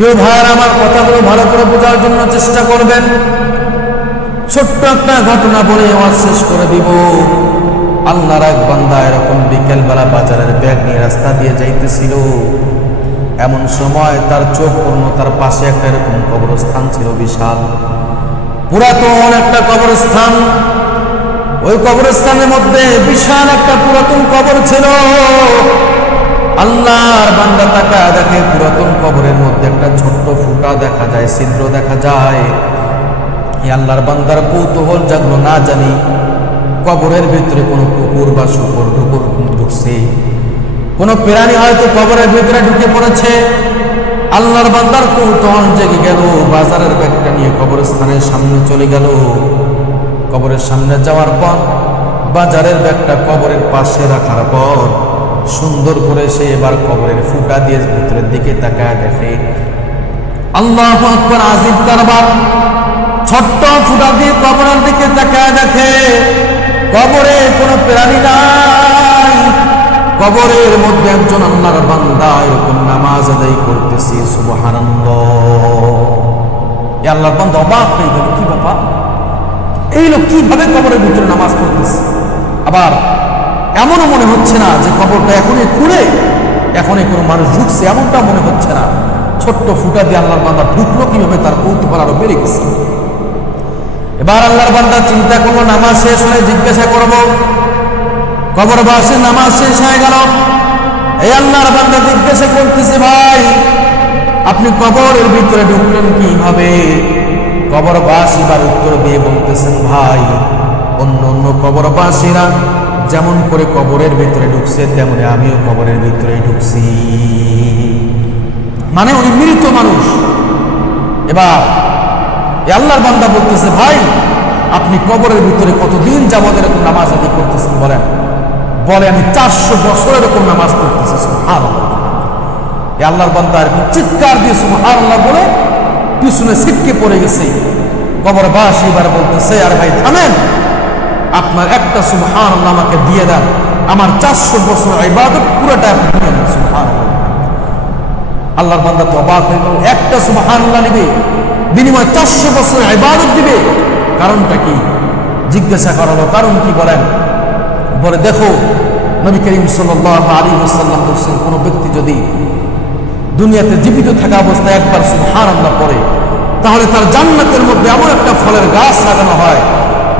প্রিয় ভাইয়ের আমার কথাগুলো ভালো করে বোঝার জন্য চেষ্টা করবেন। ছোট্ট একটা ঘটনা বলে আমার শেষ করে দিব। আল্লাহর এক বান্দা এরকম বিকেলবেলা বাজারের ব্যাগ নিয়ে রাস্তা দিয়ে যাইতেছিল। এমন সময় তার চোখ পড়ল তার পাশে একটা এরকম কবরস্থান ছিল বিশাল। পুরাতন একটা কবরস্থান। ওই কবরস্থানের মধ্যে বিশাল একটা পুরাতন কবর ছিল। আল্লাহর বান্দা তাকা দেখে পুরাতন কবরের মধ্যে একটা ছোট্ট ফুটা দেখা যায়, ছিদ্র দেখা যায়। এই আল্লাহর বান্দার কৌতূহল জাগলো না জানি, কবরের ভিতরে কোনো কুকুর বা শুকুর ঢুকুর, ঢুকছে। কোনো প্রাণী হয়তো কবরের ভিতরে ঢুকে পড়েছে। আল্লাহর বান্দার কৌতূহল জেগে গেল, বাজারের ব্যাগটা নিয়ে কবরস্থানের সামনে চলে গেল। কবরের সামনে যাওয়ার পর বাজারের ব্যাগটা কবরের পাশে রাখার পর সুন্দর করে সে এবার কবরের ফুটা দিয়ে ভিতরের দিকে তাকায় দেখে, আল্লাহ আকবর আজিব ছোট্ট ফুটা দিয়ে কবরের দিকে তাকায় দেখে, কবরে কোনো প্রাণী নাই। কবরের মধ্যে একজন আল্লাহর বান্দা এরকম নামাজ আদায় করতেছে, সুবহানাল্লাহ। আল্লাহর বান্দা অবাক হয়ে গেল, কি ব্যাপার? এই লোক কীভাবে কবরের ভিতরে নামাজ পড়তেছে? আবার এমনও মনে হচ্ছে না যে কবরটা এখনই খুঁড়ে এখনই কোনো মানুষ ঢুকছে, এমনটা মনে হচ্ছে না। ছোট্ট ফুটা দিয়ে আল্লাহর বান্দা ঢুকলো, কীভাবে তার কৌতূহল আরও বেড়ে গেছে। এবার আল্লাহর বান্দা চিন্তা করল, নামাজ শেষ হয়ে জিজ্ঞাসা করব কবর বাসে নামাজ শেষ হয়ে গেল? এই আল্লাহর বান্দা জিজ্ঞাসা করতেছে, ভাই, আপনি কবরের ভিতরে ঢুকলেন কীভাবে? কবরবাসী এবার উত্তর দিয়ে বলতেছেন, ভাই, অন্য অন্য কবরবাসীরা যেমন করে কবরের ভিতরে ঢুকছে, তেমনি আমিও কবরের ভিতরে ঢুকছি। মানে উনি মৃত মানুষ। এবার আল্লাহর বান্দা বলতেছে, ভাই, আপনি কবরের ভিতরে কতদিন যাবত এরকম নামাজ আদি করতেছেন বলেন? বলে, আমি চারশো বছর এরকম নামাজ পড়তেছি এ আল্লাহর বান্দা এরকম চিৎকার দিয়ে সুবহান আল্লাহ বলে, পিছনে ছিটকে পড়ে গেছে। কবরবাসী এবার বলতেছে, আর ভাই, থামেন। আপনার একটা আল্লাহ আমাকে দিয়ে দেন। আমার চারশো বছর ইবাদত পুরোটা আপনি আল্লাহর বান্দা তো অবাক হয়ে গেল। একটা সুবহান আল্লাহ নিবে, বিনিময় চারশো বছর ইবাদত দিবে। কারণটা কি? জিজ্ঞাসা করালো কারণ কি বলেন? বলে, দেখো, নবী করিম সাল্লাহ আলী সাল্লাম বলছেন, কোনো ব্যক্তি যদি দুনিয়াতে জীবিত থাকা অবস্থায় একবার সুবহান আল্লাহ পড়ে, তাহলে তার জান্নাতের মধ্যে এমন একটা ফলের গাছ লাগানো হয়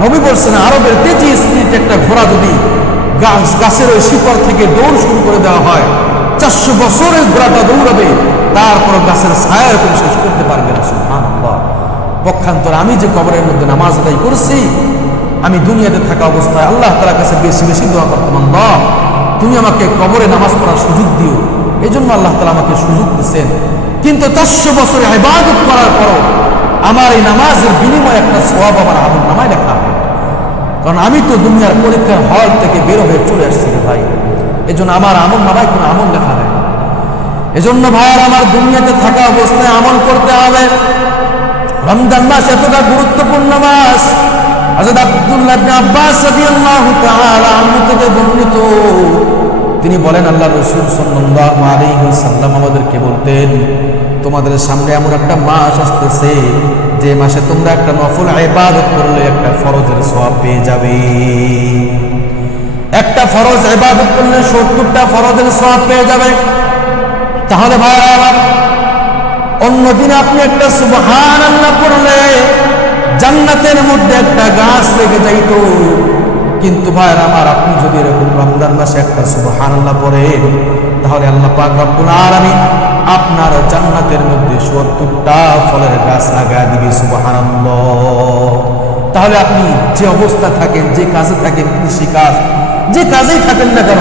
নবী বলছেন, আরবের তেজি স্ত্রীতে একটা ঘোড়া যদি গাছ, গাছের ওই শিকড় থেকে দৌড় শুরু করে দেওয়া হয়, চারশো বছরের ঘোড়াটা দৌড়াবে তারপর গাছের ছায়া এরকম শেষ করতে পারবে না সুবহান আল্লাহ পক্ষান্তর আমি যে কবরের মধ্যে নামাজ আদায় করছি, আমি দুনিয়াতে থাকা অবস্থায় আল্লাহ তালার কাছে বেশি বেশি দোয়া করতাম, আল্লাহ, তুমি আমাকে কবরে নামাজ পড়ার সুযোগ দিও। এই জন্য আল্লাহ তালা আমাকে সুযোগ দিচ্ছেন কিন্তু চারশো বছরে ইবাদত করার পরও আমার এই নামাজের বিনিময়ে একটা সব আমার আমল নামায় লেখা হবে কারণ আমি তো দুনিয়ার পরীক্ষার হল থেকে বের হয়ে চলে আসছি ভাই। এই জন্য আমার আমল নামায় কোনো আমল লেখা হয় না এজন্য ভাই আমার দুনিয়াতে থাকা অবস্থায় আমল করতে হবে। রমজান মাস এতটা গুরুত্বপূর্ণ মাস। হযরত আব্দুল্লাহ ইবনে আব্বাস রাদিয়াল্লাহু থেকে বর্ণিত। তিনি বলেন আল্লাহ রাসূল সাল্লাল্লাহু আলাইহি ওয়াসাল্লাম আমাদেরকে বলতেন, তোমাদের সামনে এমন একটা মাস আসতেছে যে মাসে তোমরা একটা নফল ইবাদত করলে একটা ফরজের সওয়াব পেয়ে যাবে। একটা ফরজ ইবাদত করলে সত্তরটা ফরজের সওয়াব পেয়ে যাবে। তাহলে ভাই আমার, অন্যদিন আপনি একটা সুবহান আল্লাহ পড়লে জান্নাতের মধ্যে একটা গাছ লেগে যাইতো। কিন্তু ভাই আমার, আপনি যদি এরকম রমজান মাসে একটা সুবহান আল্লাহ পড়েন, তাহলে আল্লাহ পাক রব্বুল আলামিন আপনার জান্নাতের মধ্যে সত্তরটা ফলের গাছ লাগা দিবে শুভানন্দ তাহলে আপনি যে অবস্থা থাকেন, যে কাজে থাকেন, কৃষি কাজ, যে কাজেই থাকেন না কেন,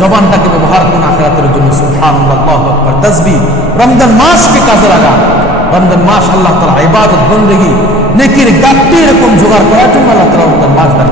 জবানটাকে ব্যবহার করুন আখরাতের জন্য সুলহান তসবি রমজান মাসকে কাজে লাগান। রমজান মাস আল্লাহ তালা ইবাদত, বন্দেগি, নেকির গাপটি এরকম জোগাড় করার জন্য আল্লাহ তালা রমজান মাস দান